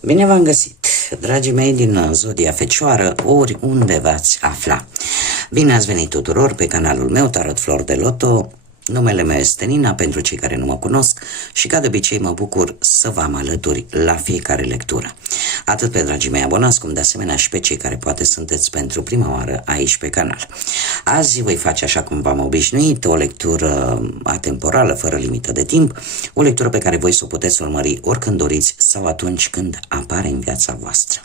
Bine v-am găsit, dragii mei din Zodia Fecioară, oriunde v-ați afla. Bine ați venit tuturor pe canalul meu Tarot Flor de Loto. Numele meu este Nina, pentru cei care nu mă cunosc, și ca de obicei mă bucur să vă am alături la fiecare lectură. Atât pe dragii mei abonați, cum de asemenea și pe cei care poate sunteți pentru prima oară aici pe canal. Azi voi face, așa cum v-am obișnuit, o lectură atemporală, fără limită de timp, o lectură pe care voi să o puteți urmări oricând doriți sau atunci când apare în viața voastră.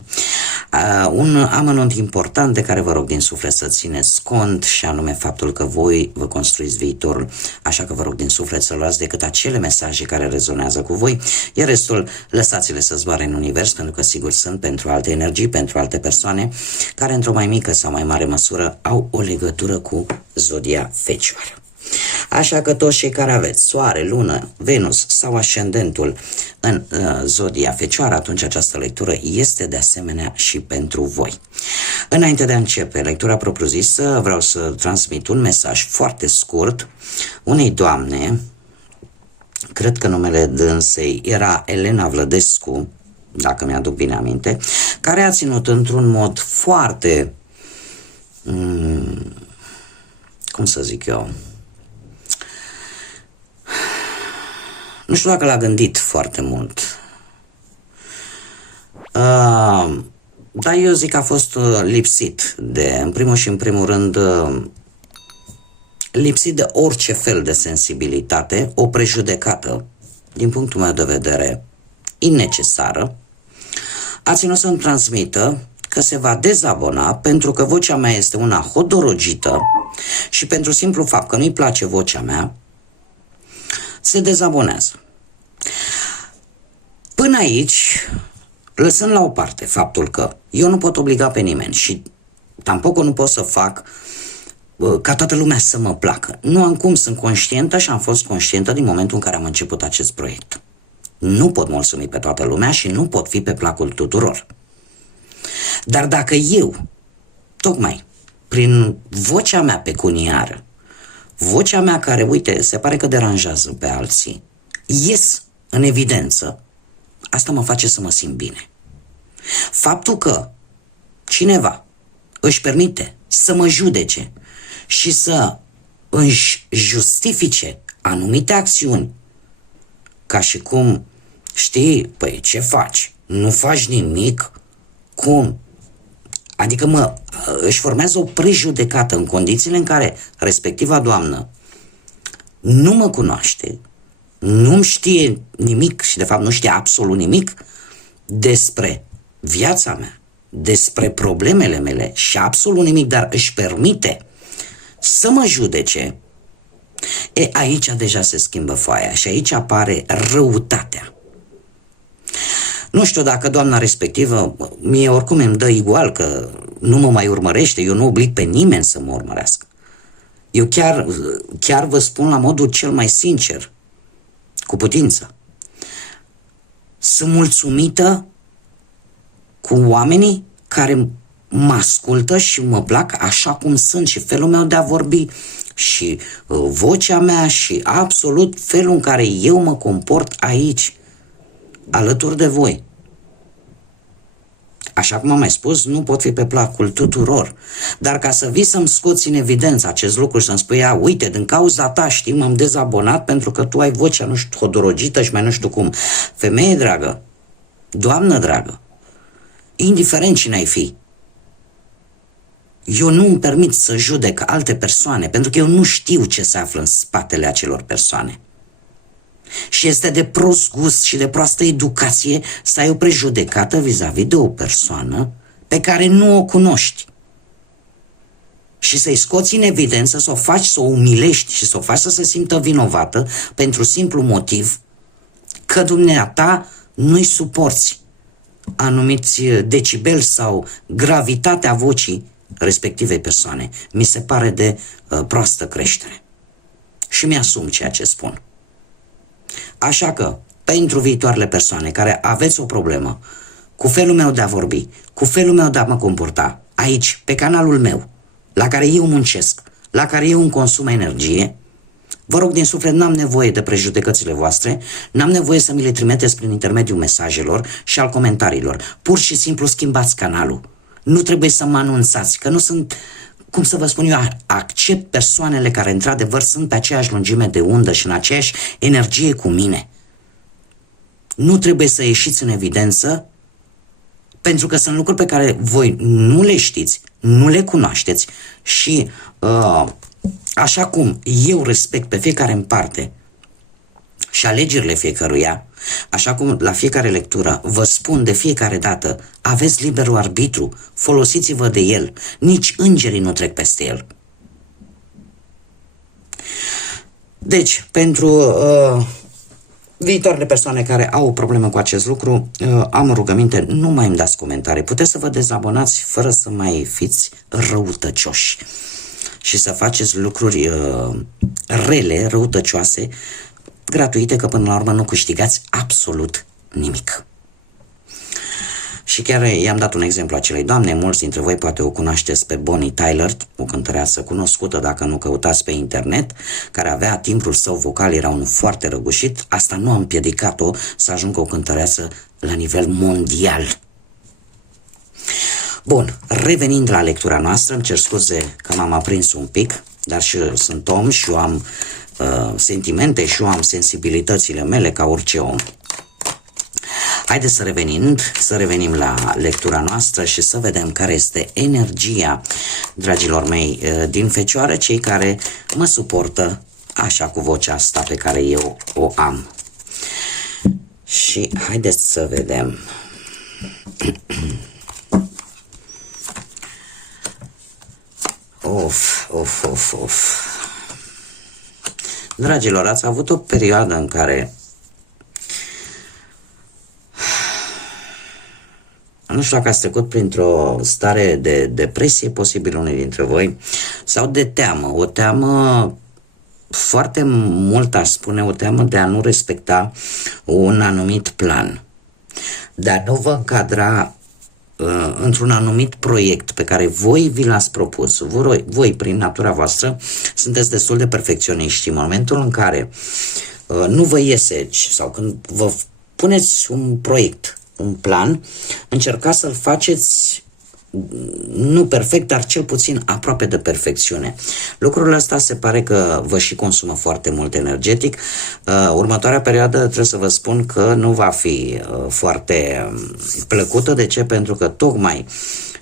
Un amănunt important de care vă rog din suflet să țineți cont, și anume faptul că voi vă construiți viitorul. Așa că vă rog din suflet să luați decât acele mesaje care rezonează cu voi, iar restul lăsați-le să zboare în univers, pentru că sigur sunt pentru alte energii, pentru alte persoane care într-o mai mică sau mai mare măsură au o legătură cu Zodia Fecioară. Așa că toți cei care aveți Soare, Lună, Venus sau Ascendentul în Zodia Fecioară, atunci această lectură este de asemenea și pentru voi. Înainte de a începe lectura propriu-zisă, vreau să transmit un mesaj foarte scurt unei doamne, cred că numele dânsei era Elena Vlădescu, dacă mi-aduc bine aminte, care a ținut într-un mod foarte, cum să zic eu, nu știu dacă l-a gândit foarte mult, dar eu zic că a fost lipsit de, în primul și în primul rând, lipsit de orice fel de sensibilitate, o prejudecată, din punctul meu de vedere, innecesară. A ținut să-mi transmită că se va dezabona pentru că vocea mea este una hodorogită și pentru simplu fapt că nu-i place vocea mea, se dezabonează. Până aici, lăsând la o parte faptul că eu nu pot obliga pe nimeni și tampoc nu pot să fac ca toată lumea să mă placă. Nu am cum, sunt conștientă și am fost conștientă din momentul în care am început acest proiect. Nu pot mulțumi pe toată lumea și nu pot fi pe placul tuturor. Dar dacă eu, tocmai prin vocea mea pecuniară, vocea mea care, uite, se pare că deranjează pe alții, ies în evidență, asta mă face să mă simt bine. Faptul că cineva își permite să mă judece și să își justifice anumite acțiuni, ca și cum, știi, păi ce faci? Nu faci nimic? Cum? Adică își formează o prejudecată în condițiile în care respectiva doamnă nu mă cunoaște, nu știe nimic și de fapt nu știe absolut nimic despre viața mea, despre problemele mele și absolut nimic, dar își permite să mă judece. Aici deja se schimbă foaia și aici apare răutatea. Nu știu dacă doamna respectivă, mie oricum îmi dă igual că nu mă mai urmărește, eu nu oblig pe nimeni să mă urmărească. Eu chiar vă spun la modul cel mai sincer, cu putință. Sunt mulțumită cu oamenii care mă ascultă și mă plac așa cum sunt și felul meu de a vorbi și vocea mea și absolut felul în care eu mă comport aici, alături de voi. Așa cum am mai spus, nu pot fi pe placul tuturor, dar ca să vii să-mi scoți în evidență acest lucru și să-mi spui, uite, din cauza ta, știi, m-am dezabonat pentru că tu ai vocea, nu știu, hodorogită și mai nu știu cum. Femeie dragă, doamnă dragă, indiferent cine ai fi, eu nu îmi permit să judec alte persoane, pentru că eu nu știu ce se află în spatele acelor persoane. Și este de prost gust și de proastă educație să ai o prejudecată vis-a-vis de o persoană pe care nu o cunoști. Și să-i scoți în evidență, să o faci, să o umilești și să o faci să se simtă vinovată pentru simplu motiv că dumneata nu-i suporți anumiți decibeli sau gravitatea vocii respectivei persoane. Mi se pare de proastă creștere. Și mi-asum ceea ce spun. Așa că, pentru viitoarele persoane care aveți o problemă cu felul meu de a vorbi, cu felul meu de a mă comporta, aici, pe canalul meu, la care eu muncesc, la care eu îmi consum energie, Vă rog din suflet, n-am nevoie de prejudecățile voastre, n-am nevoie să mi le trimiteți prin intermediul mesajelor și al comentariilor. Pur și simplu schimbați canalul. Nu trebuie să mă anunțați, că nu sunt, cum să vă spun eu, accept persoanele care într-adevăr sunt pe aceeași lungime de undă și în aceeași energie cu mine. Nu trebuie să ieșiți în evidență, pentru că sunt lucruri pe care voi nu le știți, nu le cunoașteți și așa cum eu respect pe fiecare în parte și alegerile fiecăruia, așa cum la fiecare lectură vă spun de fiecare dată, aveți liberul arbitru, folosiți-vă de el, nici îngerii nu trec peste el. Deci, pentru viitoarele persoane care au o problemă cu acest lucru, am o rugăminte, nu mai îmi dați comentarii. Puteți să vă dezabonați fără să mai fiți răutăcioși și să faceți lucruri rele, răutăcioase, gratuite, că până la urmă nu câștigați absolut nimic. Și chiar i-am dat un exemplu acelei doamne, mulți dintre voi poate o cunoașteți pe Bonnie Tyler, o cântăreață cunoscută dacă nu căutați pe internet, care avea timbrul său vocal, era unul foarte răgușit, asta nu a împiedicat-o să ajungă o cântăreață la nivel mondial. Bun, revenind la lectura noastră, îmi cer scuze că m-am aprins un pic, dar și sunt om și eu am sentimente și eu am sensibilitățile mele ca orice om. Haideți să revenim la lectura noastră și să vedem care este energia, dragilor mei, din Fecioară, cei care mă suportă așa cu vocea asta pe care eu o am. Și haideți să vedem. Of. Dragilor, ați avut o perioadă în care nu știu dacă ați trecut printr-o stare de depresie, posibil unii dintre voi, sau de teamă, o teamă foarte mult, aș spune, o teamă de a nu respecta un anumit plan, de a nu vă încadra într-un anumit proiect pe care voi vi l-ați propus. Voi, prin natura voastră, sunteți destul de perfecționiști. În momentul în care nu vă iese, sau când vă puneți un proiect, un plan, încercați să-l faceți nu perfect, dar cel puțin aproape de perfecțiune. Lucrul ăsta se pare că vă și consumă foarte mult energetic. Următoarea perioadă trebuie să vă spun că nu va fi foarte plăcută. De ce? Pentru că tocmai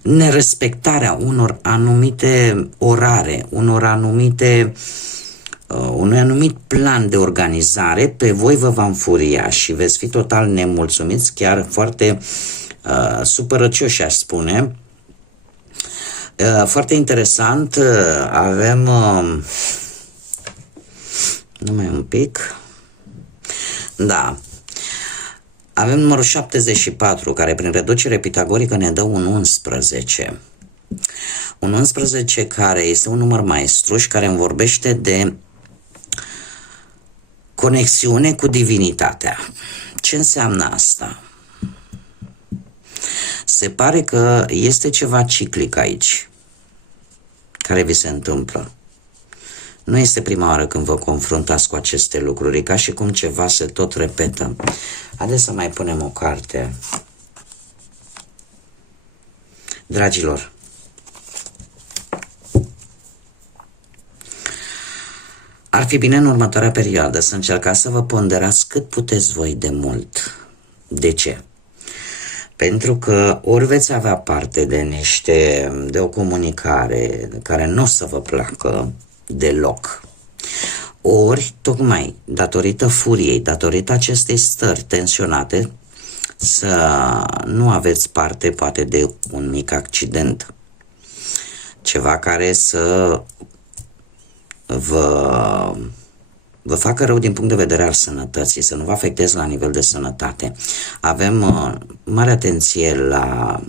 nerespectarea unor anumite orare, unui anumit plan de organizare pe voi vă va înfuria și veți fi total nemulțumiți, chiar foarte supărăcioși, aș spune. Foarte interesant, avem numai un pic, da, avem numărul 74, care prin reducere pitagorică ne dă un 11. Un 11 care este un număr maestru și care îmi vorbește de conexiune cu divinitatea. Ce înseamnă asta? Se pare că este ceva ciclic aici, care vi se întâmplă. Nu este prima oară când vă confruntați cu aceste lucruri, e ca și cum ceva se tot repetă. Haideți să mai punem o carte. Dragilor, ar fi bine în următoarea perioadă să încercați să vă ponderați cât puteți voi de mult. De ce? Pentru că ori veți avea parte de o comunicare care nu o să vă placă deloc, ori tocmai datorită furiei, datorită acestei stări tensionate, să nu aveți parte poate de un mic accident, ceva care să vă facă rău din punct de vedere al sănătății, să nu vă afecteze la nivel de sănătate. Avem mare atenție la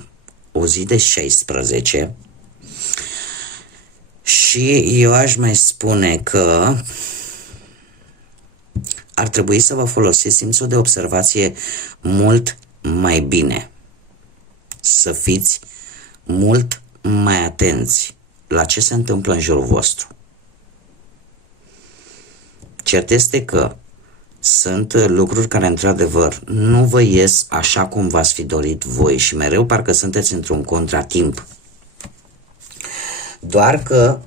o zi de 16 și eu aș mai spune că ar trebui să vă folosiți simțul de observație mult mai bine, să fiți mult mai atenți la ce se întâmplă în jurul vostru. Cert este că sunt lucruri care, într-adevăr, nu vă ies așa cum v-ați fi dorit voi și mereu parcă sunteți într-un contratimp. Doar că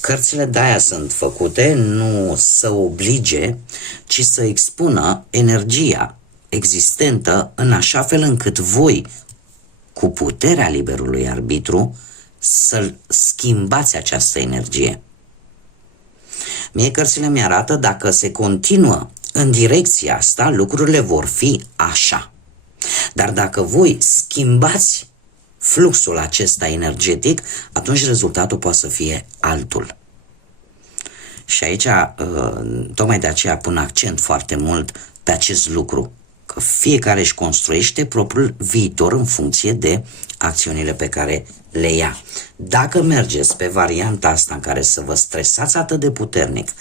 cărțile de-aia sunt făcute, nu să oblige, ci să expună energia existentă în așa fel încât voi, cu puterea liberului arbitru, să schimbați această energie. Mie cărțile mi-arată, dacă se continuă în direcția asta, lucrurile vor fi așa. Dar dacă voi schimbați fluxul acesta energetic, atunci rezultatul poate să fie altul. Și aici, tocmai de aceea pun accent foarte mult pe acest lucru, că fiecare își construiește propriul viitor în funcție de acțiunile pe care le ia. Dacă mergeți pe varianta asta în care să vă stresați atât de puternic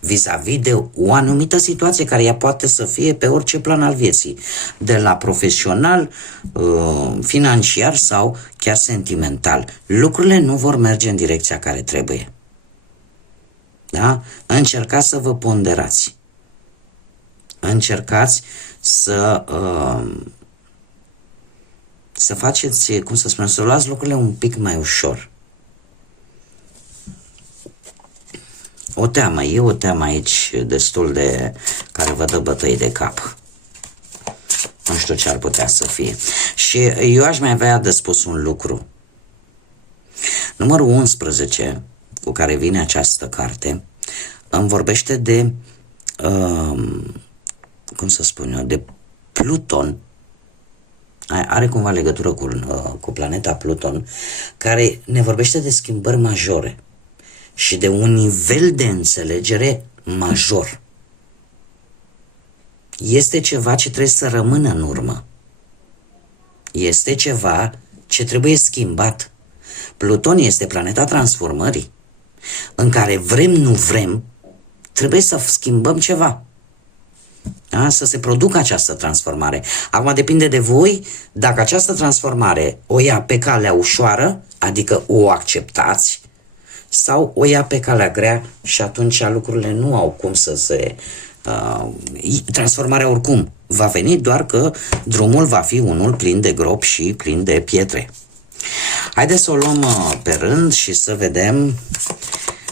vis-a-vis de o anumită situație care ea poate să fie pe orice plan al vieții, de la profesional, financiar sau chiar sentimental, lucrurile nu vor merge în direcția care trebuie. Da? Încercați să vă ponderați. Încercați să faceți, cum să spun, să luați lucrurile un pic mai ușor. E o teamă aici destul de, care vă dă bătăi de cap. Nu știu ce ar putea să fie. Și eu aș mai avea de spus un lucru. Numărul 11, cu care vine această carte, îmi vorbește de, cum să spun eu, de Pluton. Are cumva legătură cu planeta Pluton, care ne vorbește de schimbări majore și de un nivel de înțelegere major. Este ceva ce trebuie să rămână în urmă. Este ceva ce trebuie schimbat. Pluton este planeta transformării, în care vrem, nu vrem, trebuie să schimbăm ceva. Da? Să se producă această transformare. Acum depinde de voi dacă această transformare o ia pe calea ușoară, adică o acceptați, sau o ia pe calea grea și atunci lucrurile nu au cum să se... transformarea oricum va veni, doar că drumul va fi unul plin de gropi și plin de pietre. Haideți să o luăm pe rând și să vedem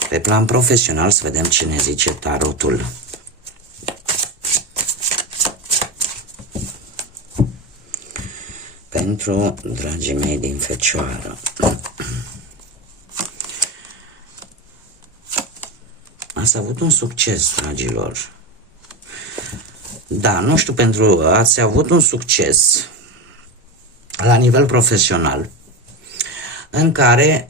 pe plan profesional, să vedem ce ne zice tarotul. Pentru dragii mei din Fecioară. Ați avut un succes, dragilor. Da, nu știu, ați avut un succes la nivel profesional în care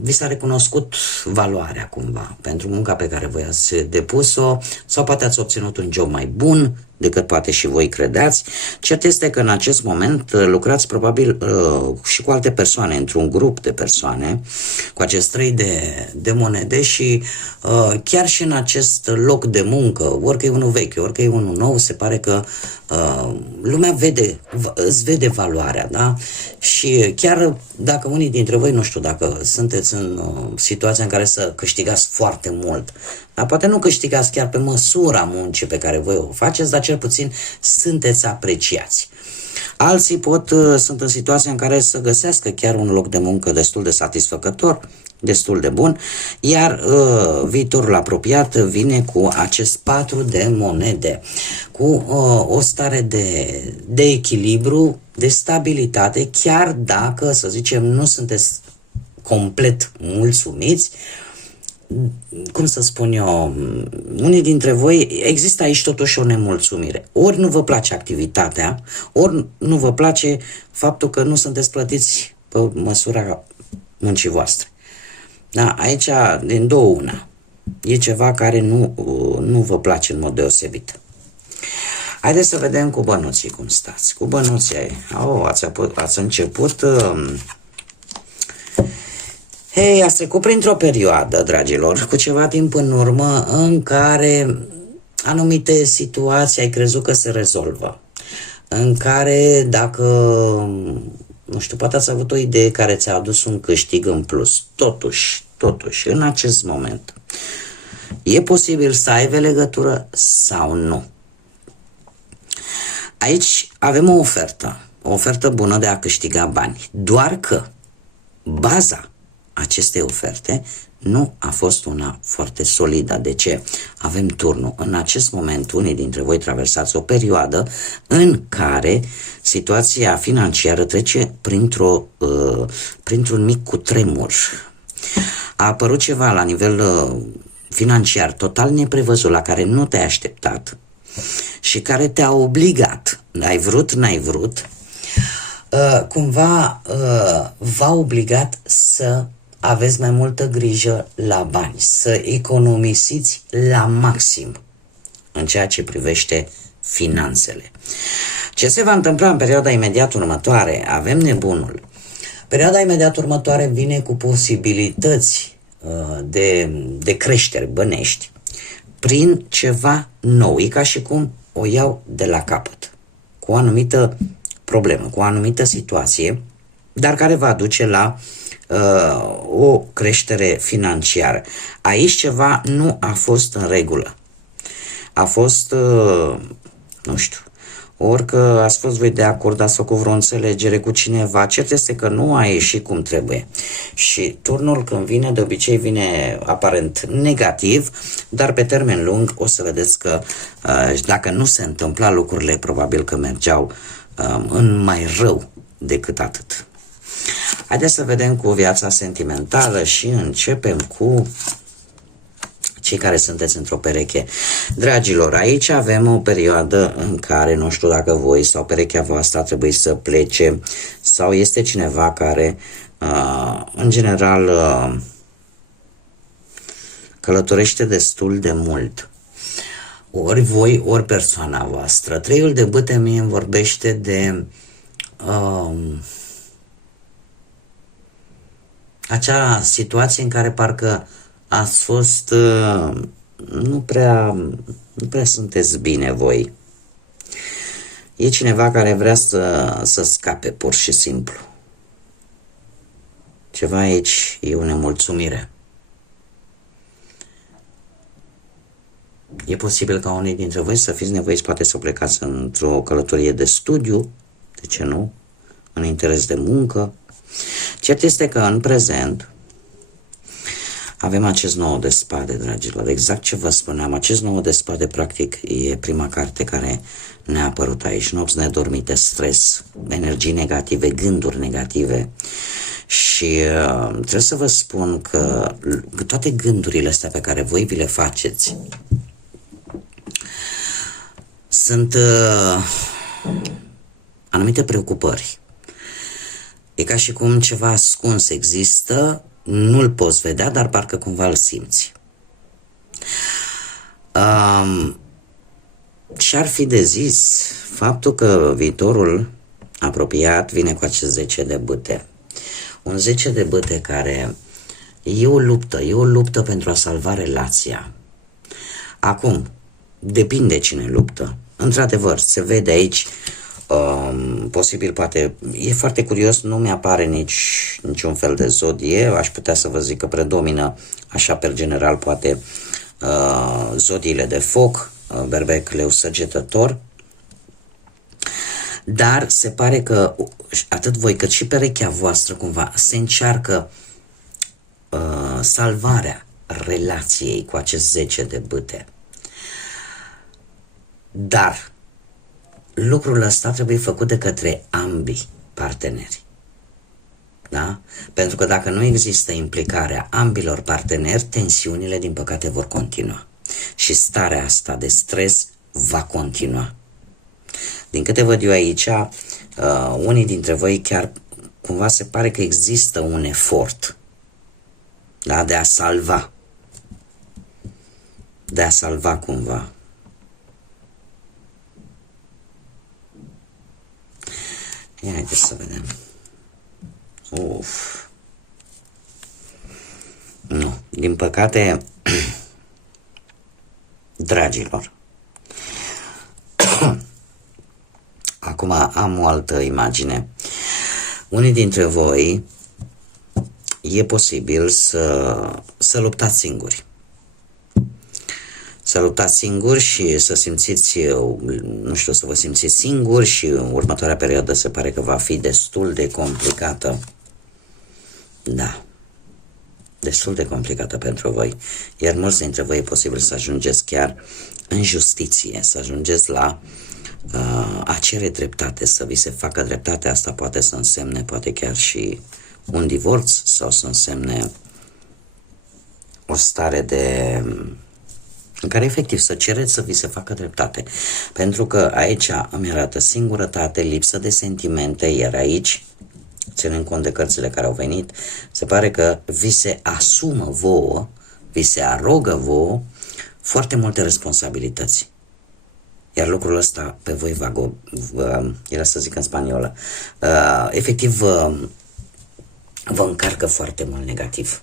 vi s-a recunoscut valoarea cumva pentru munca pe care voi ați depus-o, sau poate ați obținut un job mai bun decât poate și voi credeați. Cert este că în acest moment lucrați probabil și cu alte persoane, într-un grup de persoane, cu acest 3 de monede și chiar și în acest loc de muncă, orică e unul vechi, orică e unul nou, se pare că lumea îți vede valoarea, da? Și chiar dacă unii dintre voi, nu știu, dacă sunteți în situația în care să câștigați foarte mult, dar poate nu câștigați chiar pe măsura muncii pe care voi o faceți, dar cel puțin sunteți apreciați. Alții sunt în situația în care să găsească chiar un loc de muncă destul de satisfăcător, destul de bun, iar viitorul apropiat vine cu acest 4 de monede, cu o stare de echilibru, de stabilitate, chiar dacă, să zicem, nu sunteți complet mulțumiți. Cum să spun eu, unii dintre voi, există aici totuși o nemulțumire. Ori nu vă place activitatea, ori nu vă place faptul că nu sunteți plătiți pe măsura muncii voastre. Da, aici, din două una, e ceva care nu vă place în mod deosebit. Haideți să vedem cu bănuții cum stați. Cu bănuții, ați început... Hei, ați trecut printr-o perioadă, dragilor, cu ceva timp în urmă, în care anumite situații ai crezut că se rezolvă. În care, dacă, nu știu, poate ați avut o idee care ți-a adus un câștig în plus. Totuși, în acest moment, E posibil să aibă legătură sau nu. Aici avem o ofertă bună de a câștiga bani, doar că baza acestei oferte nu a fost una foarte solidă. De ce? Avem turnul. În acest moment, unii dintre voi traversați o perioadă în care situația financiară trece printr-un mic cutremur. A apărut ceva la nivel financiar total neprevăzut, la care nu te-ai așteptat și care te-a obligat, ai vrut, n-ai vrut, cumva v-a obligat să aveți mai multă grijă la bani, să economisiți la maxim în ceea ce privește finanțele. Ce se va întâmpla în perioada imediat următoare? Avem nebunul. Perioada imediat următoare vine cu posibilități de creștere bănești prin ceva nou. E ca și cum o iau de la capăt, cu o anumită problemă, cu o anumită situație, dar care va duce la o creștere financiară. Aici ceva nu a fost în regulă. A fost, nu știu, orică ați fost voi de acord, ați făcut vreo înțelegere cu cineva, cert este că nu a ieșit cum trebuie. Și turnul când vine, de obicei vine aparent negativ, dar pe termen lung o să vedeți că dacă nu se întâmpla lucrurile, probabil că mergeau în mai rău decât atât. Haideți să vedem cu viața sentimentală și începem cu cei care sunteți într-o pereche. Dragilor, aici avem o perioadă în care, nu știu dacă voi sau perechea voastră trebuie să plece sau este cineva care, în general, călătorește destul de mult. Ori voi, ori persoana voastră. Treiul de bâte mie îmi vorbește de acea situație în care parcă ați fost, nu prea sunteți bine voi. E cineva care vrea să scape pur și simplu. Ceva aici e o nemulțumire. E posibil ca unii dintre voi să fiți nevoiți poate să plecați într-o călătorie de studiu, de ce nu, în interes de muncă. Cert este că în prezent avem acest 9 de spade, dragilor, exact ce vă spuneam, acest 9 de spade practic e prima carte care ne-a apărut aici, nopți nedormite, stres, energii negative, gânduri negative și trebuie să vă spun că toate gândurile astea pe care voi vi le faceți sunt anumite preocupări. E ca și cum ceva ascuns există, nu-l poți vedea, dar parcă cumva îl simți. Ce-ar fi de zis faptul că viitorul apropiat vine cu acest 10 de bâte. Un 10 de bâte care e o luptă pentru a salva relația. Acum, depinde cine luptă. Într-adevăr, se vede aici, posibil poate, e foarte curios, nu mi-apare niciun fel de zodie, aș putea să vă zic că predomină, așa per general, poate zodiile de foc, berbec, leu, săgetător, dar se pare că atât voi cât și perechea voastră cumva se încearcă salvarea relației cu acest 10 de bâte. Dar lucrul ăsta trebuie făcut de către ambii parteneri. Da? Pentru că dacă nu există implicarea ambilor parteneri, tensiunile, din păcate, vor continua. Și starea asta de stres va continua. Din câte văd eu aici, unii dintre voi chiar cumva se pare că există un efort, da? De a salva. De a salva cumva. Ia haideți să vedem. Uf. Nu. Din păcate, dragilor, acum am o altă imagine. Unii dintre voi e posibil să luptați singuri. să luptați singuri și să simțiți, nu știu, să vă simțiți singuri și următoarea perioadă se pare că va fi destul de complicată. Da, destul de complicată pentru voi, iar mulți dintre voi e posibil să ajungeți chiar în justiție, să ajungeți la a cere dreptate, să vi se facă dreptate. Asta poate să însemne, poate chiar și un divorț sau să însemne o stare în care efectiv să cereți să vi se facă dreptate. Pentru că aici îmi arată singurătate, lipsă de sentimente, iar aici, ținând cont de cărțile care au venit, se pare că vi se asumă vouă, vi se arogă vouă foarte multe responsabilități. Iar lucrul ăsta pe voi era să zic în spaniolă, efectiv vă încarcă foarte mult negativ.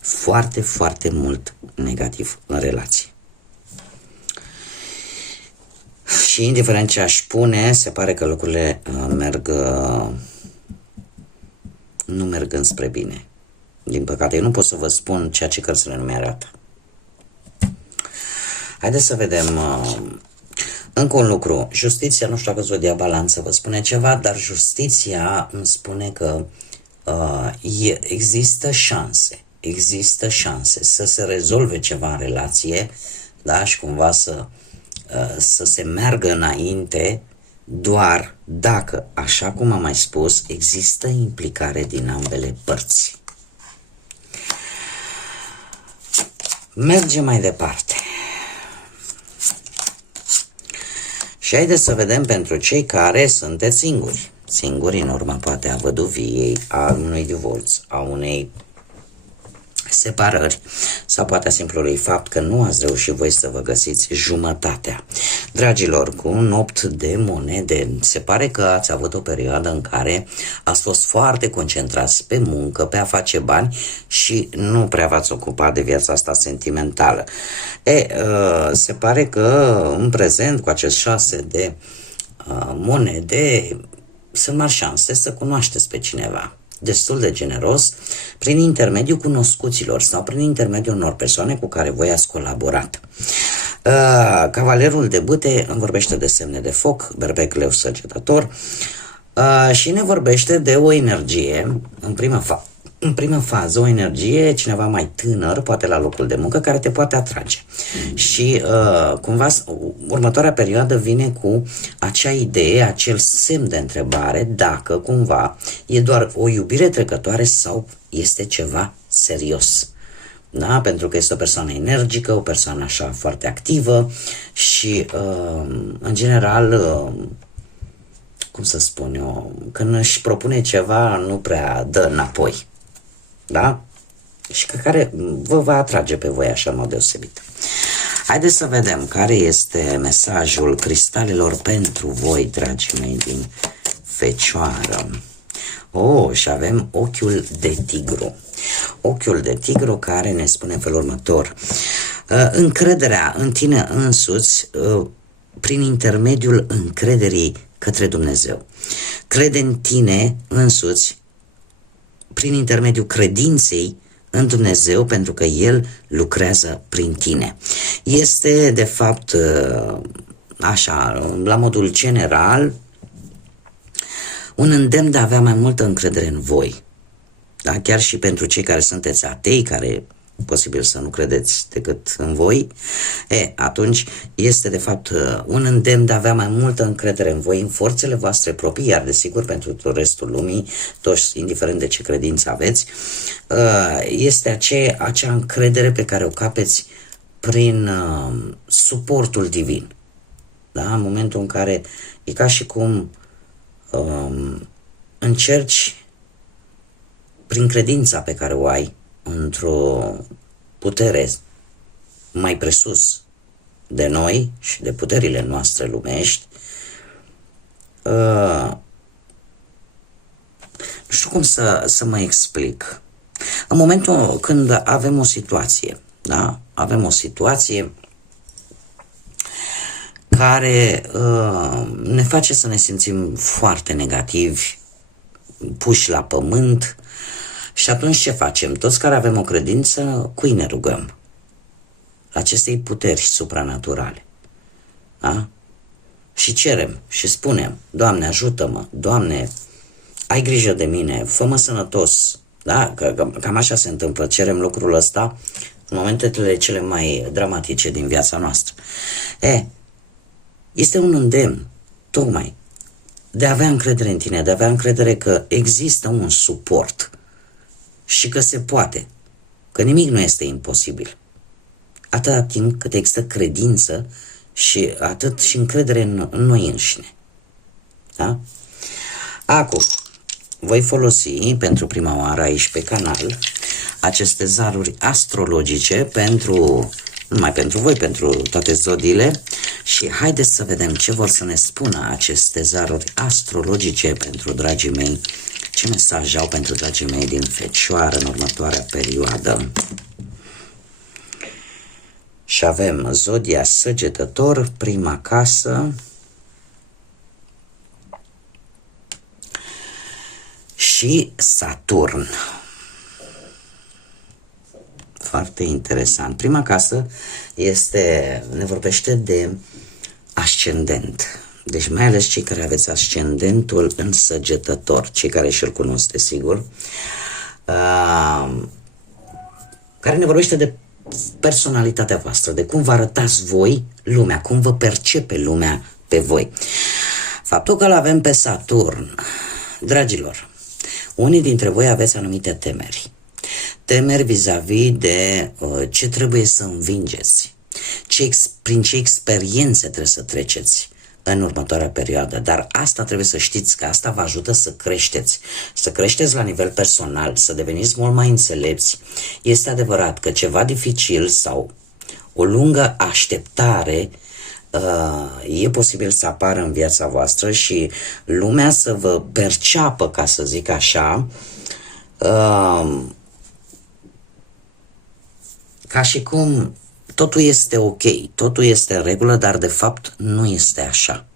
Foarte, foarte mult negativ în relație. Și indiferent ce aș spune, se pare că lucrurile nu merg înspre bine. Din păcate, eu nu pot să vă spun ceea ce cărțile nu mi-arată. Haideți să vedem încă un lucru. Justiția, nu știu dacă Zodia Balanță vă spune ceva, dar justiția îmi spune că există șanse să se rezolve ceva în relație, da, și cumva să se meargă înainte, doar dacă, așa cum am mai spus, există implicare din ambele părți. Mergem mai departe. Și haideți să vedem pentru cei care sunteți singuri în urma poate a văduviei, a unui divorț, a unei separări sau poate a simplului fapt că nu ați reușit voi să vă găsiți jumătatea. Dragilor, cu un 8 de monede, se pare că ați avut o perioadă în care ați fost foarte concentrați pe muncă, pe a face bani și nu prea v-ați ocupat de viața asta sentimentală. Se pare că în prezent, cu acest 6 de monede, sunt mari șanse să cunoașteți pe cineva destul de generos prin intermediul cunoscuților sau prin intermediul unor persoane cu care voi ați colaborat. Cavalerul de bâte îmi vorbește de semne de foc, berbec, leu, săgetător, și ne vorbește de o energie în prima fază, o energie, cineva mai tânăr, poate la locul de muncă, care te poate atrage. Și cumva următoarea perioadă vine cu acea idee, acel semn de întrebare dacă cumva e doar o iubire trecătoare sau este ceva serios. Da? Pentru că este o persoană energică, o persoană așa foarte activă și în general, cum să spun eu, când își propune ceva, nu prea dă înapoi. Da? Și care vă va atrage pe voi așa în mod deosebit. Haideți să vedem care este mesajul cristalelor pentru voi, dragii mei din Fecioară. Și avem ochiul de tigru. Ochiul de tigru care ne spune în felul următor. Încrederea în tine însuți prin intermediul încrederii către Dumnezeu. Crede în tine însuți prin intermediul credinței în Dumnezeu, pentru că El lucrează prin tine. Este, de fapt, așa, la modul general, un îndemn de a avea mai multă încredere în voi. Da? Chiar și pentru cei care sunteți atei, care posibil să nu credeți decât în voi, atunci este de fapt un îndemn de a avea mai multă încredere în voi, în forțele voastre proprii, iar desigur pentru tot restul lumii, toți, indiferent de ce credință aveți, este acea încredere pe care o capeți prin suportul divin. Da? În momentul în care e ca și cum încerci prin credința pe care o ai într-o putere mai presus de noi și de puterile noastre lumești, nu știu cum să mă explic. În momentul când avem o situație, da? Avem o situație care ne face să ne simțim foarte negativi, puși la pământ. Și atunci ce facem? Toți care avem o credință, cui ne rugăm? acestei puteri supranaturale. Da? Și cerem și spunem, Doamne, ajută-mă, Doamne, ai grijă de mine, fă-mă sănătos. Da? Cam așa se întâmplă, cerem lucrul ăsta în momentele cele mai dramatice din viața noastră. Este un îndemn, tocmai, de a avea încredere în tine, de a avea încredere că există un suport și că se poate, că nimic nu este imposibil. Atâta timp cât există credință și atât și încredere în noi înșine. Da? Acum, voi folosi pentru prima oară aici pe canal aceste zaruri astrologice pentru, numai pentru voi, pentru toate zodiile, și haideți să vedem ce vor să ne spună aceste zaruri astrologice pentru dragii mei, ce mesaj au pentru dragii mei din Fecioară în următoarea perioadă. Și avem zodia Săgetător, prima casă, și Saturn. Foarte interesant. Prima casă ne vorbește de ascendent. Deci mai ales cei care aveți ascendentul în Săgetător, cei care și-l cunosc, desigur, care ne vorbește de personalitatea voastră, de cum vă arătați voi lumea, cum vă percepe lumea pe voi. Faptul că îl avem pe Saturn, dragilor, unii dintre voi aveți anumite temeri. Temeri vis-a-vis de ce trebuie să învingeți, prin ce experiențe trebuie să treceți în următoarea perioadă. Dar asta trebuie să știți, că asta vă ajută să creșteți la nivel personal, să deveniți mult mai înțelepți. Este adevărat că ceva dificil sau o lungă așteptare e posibil să apară în viața voastră și lumea să vă perceapă, ca să zic așa, ca și cum totul este ok, totul este în regulă, dar de fapt nu este așa.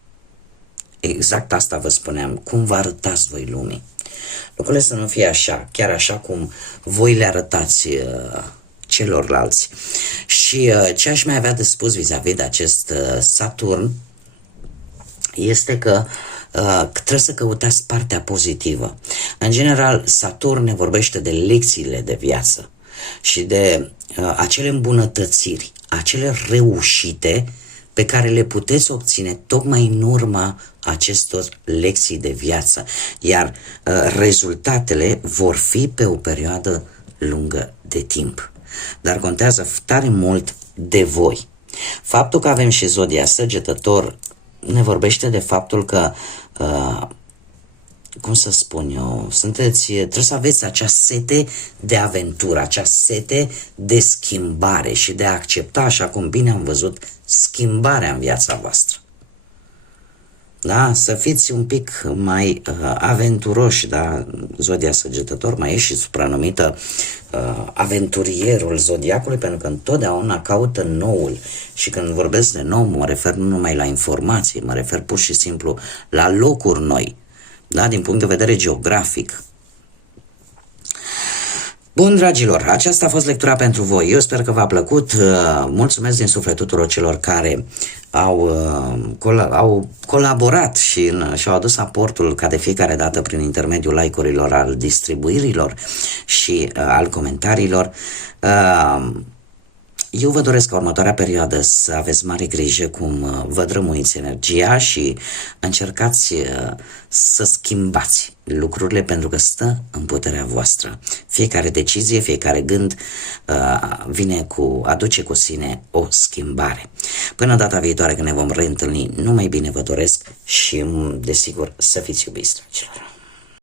Exact asta vă spuneam, cum vă arătați voi lumii. Lucrurile să nu fie așa, chiar așa cum voi le arătați celorlalți. Și ce aș mai avea de spus vis-a-vis de acest Saturn este că trebuie să căutați partea pozitivă. În general, Saturn ne vorbește de lecțiile de viață și de acele îmbunătățiri, acele reușite pe care le puteți obține tocmai în urma acestor lecții de viață, iar rezultatele vor fi pe o perioadă lungă de timp. Dar contează tare mult de voi. Faptul că avem și zodia Săgetător ne vorbește de faptul că cum să spun eu, trebuie să aveți acea sete de aventură, acea sete de schimbare și de a accepta, așa cum bine am văzut, schimbarea în viața voastră. Da? Să fiți un pic mai aventuroși, da? Zodia Săgetător mai e și supranumită aventurierul zodiacului, pentru că întotdeauna caută noul. Și când vorbesc de nou, mă refer nu numai la informații, mă refer pur și simplu la locuri noi, da? Din punct de vedere geografic. Bun, dragilor, aceasta a fost lectura pentru voi. Eu sper că v-a plăcut. Mulțumesc din suflet tuturor celor care au colaborat și și-au adus aportul, ca de fiecare dată, prin intermediul like-urilor, al distribuirilor și al comentariilor. Eu vă doresc ca următoarea perioadă să aveți mare grijă cum vă drămuiți energia și încercați să schimbați lucrurile, pentru că stă în puterea voastră. Fiecare decizie, fiecare gând aduce cu sine o schimbare. Până data viitoare, când ne vom reîntâlni, numai bine vă doresc și, desigur, să fiți iubiți, dragilor.